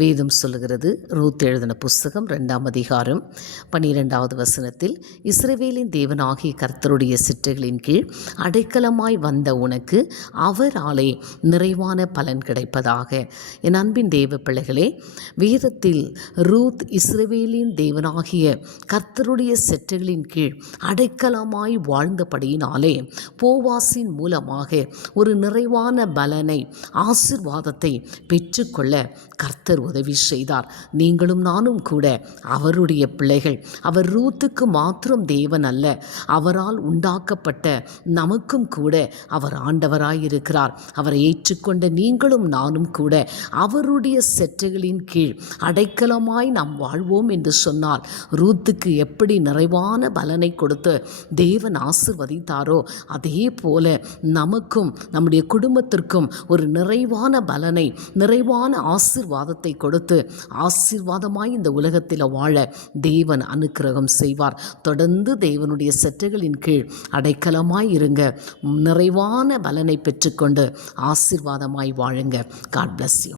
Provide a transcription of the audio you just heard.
வேதம் சொல்லுகிறது. ரூத் எழுதின புஸ்தகம் 2ஆம் அதிகாரம் 12வது வசனத்தில், இஸ்ரவேலின் தேவனாகிய கர்த்தருடைய சிட்டைகளின் கீழ் அடைக்கலமாய் வந்த உனக்கு அவராலே நிறைவான பலன் கிடைப்பதாக. என் அன்பின் தேவ பிள்ளைகளே, வேதத்தில் ரூத் இஸ்ரவேலின் தேவனாகிய கர்த்தருடைய சிட்டைகளின் கீழ் அடைக்கலமாய் வாழ்ந்தபடியினாலே போவாசின் மூலமாக ஒரு நிறைவான பலனை, ஆசீர்வாதத்தை பெற்றுக்கொள்ள கர்த்தர் உதவி செய்தார். நீங்களும் நானும் கூட அவருடைய பிள்ளைகள். அவர் ரூத்துக்கு மாத்திரம் தேவன் அல்ல, அவரால் உண்டாக்கப்பட்ட நமக்கும் கூட அவர் ஆண்டவராயிருக்கிறார். அவரை ஏற்றுக்கொண்ட நீங்களும் நானும் கூட அவருடைய செட்டைகளின் கீழ் அடைக்கலமாய் நாம் வாழ்வோம் என்று சொன்னால், ரூத்துக்கு எப்படி நிறைவான பலனை கொடுத்து தேவன் ஆசீர்வதித்தாரோ, அதே போல நமக்கும் நம்முடைய குடும்பத்திற்கும் ஒரு நிறைவான பலனை, நிறைவான ஆசீர்வாதத்தை கொடுத்து ஆசீர்வாதமாய் இந்த உலகத்தில் வாழ தேவன் அனுக்கிரகம் செய்வார். தொடர்ந்து தேவனுடைய செட்டைகளின் கீழ் அடைக்கலமாய் இருங்க. நிறைவான பலனை பெற்றுக்கொண்டு ஆசீர்வாதமாய் வாழுங்க. God bless you.